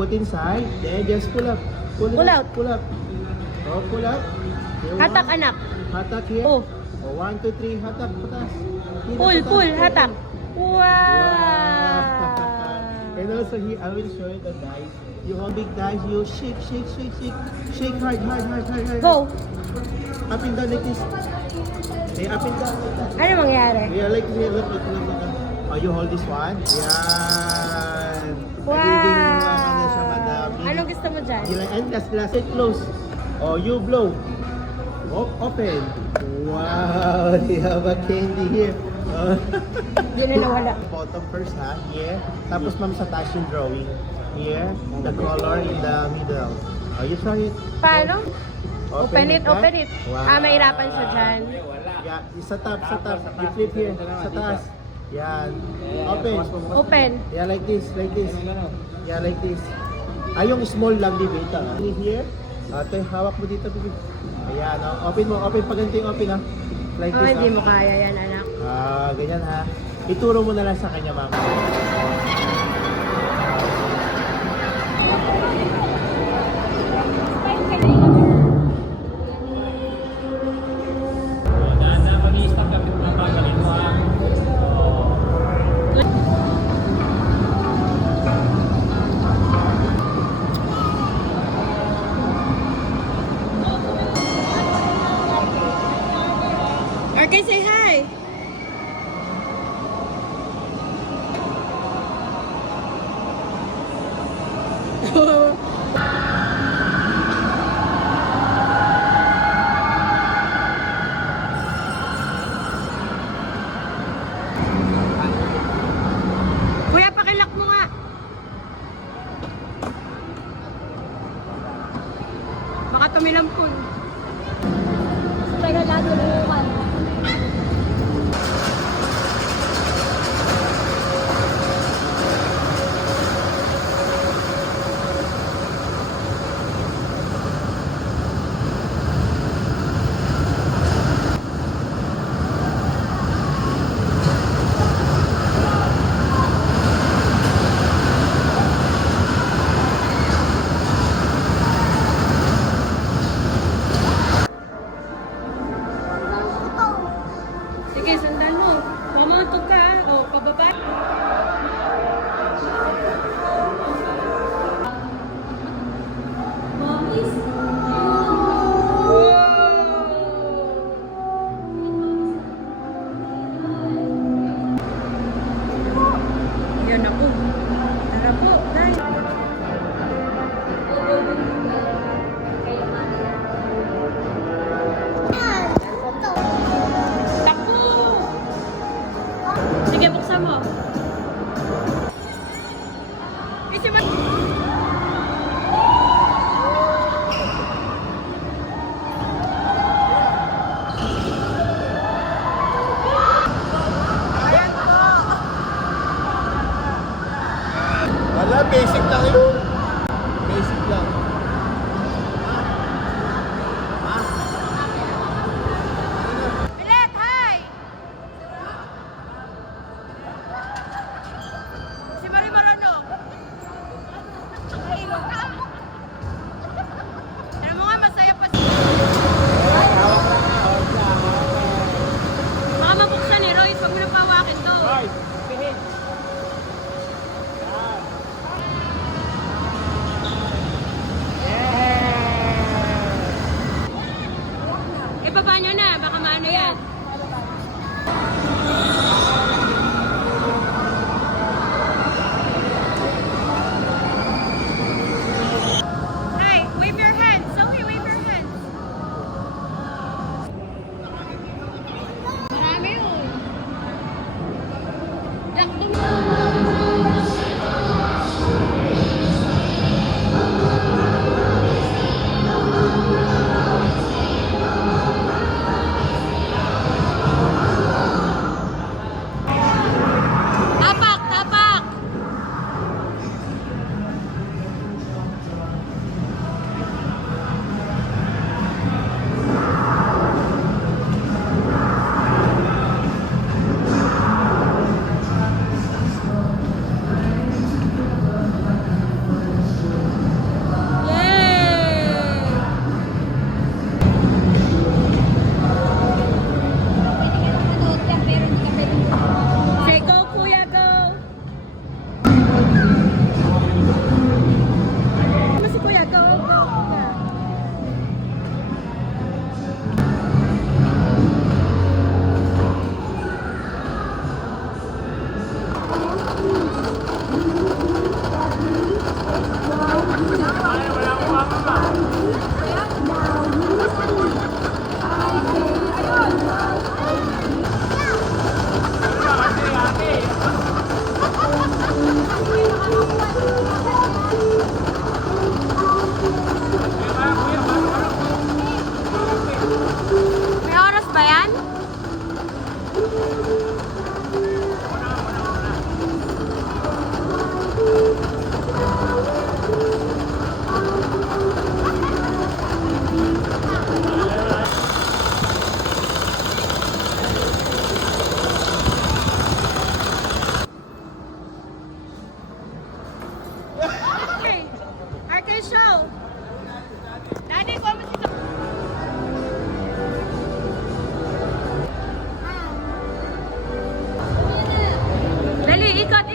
put inside. Then just pull up. Pull out. Pull up. Oh, pull up. Hatak, anak. Hatak here. Oh. Oh, 1, 2, 3. Hatak, patas. Pull, hatak. Wow! And also here, I will show you the dice. You hold big dice, you shake. Shake hard. Go! Up and down like this. Okay, up and down like that. Ano mangyari? Yeah, like this. Look. Oh, you hold this one. Yan. Wow! Nagiging siya, madam. Anong gusto mo dyan? And last it close. Oh, you blow. Oh, open. Wow, you have a candy here. Hindi na nawala. Bottom first ha, here. Tapos ma'am sa taas yung drawing. Here, the color in the middle. Oh, you try it. Paano? Open it. Wow. Mahirapan siya dyan. Yeah, sa top. You flip here, sa taas. Yan. Open. Yeah, like this. Yeah, like this. Yung small lang din dito. Here. Ate, hawak mo dito, baby. Ayan, open mo. Pag ganito yung open, ha? Like this, Hindi mo kaya yan, anak. Ganyan, ha? Ituro mo na lang sa kanya, mama. Okay, say hi. Kuya, pakilak mo nga. Baka tumilampon. Taga natin naman. Sige, sandal mo. Mamantog ka. O, pababa. Yan na po. Tara po, guys. Sige, buksan mo. Kasi ba? Wala, basic lang yun. Basic lang. Bilet, hi! Si Marie Marano. Alam mo nga, masaya pa siya. Baka mabuksan ni Roy. Huwag mo nang pawakin to. show. Daddy, kuha mo si Dali, ikot,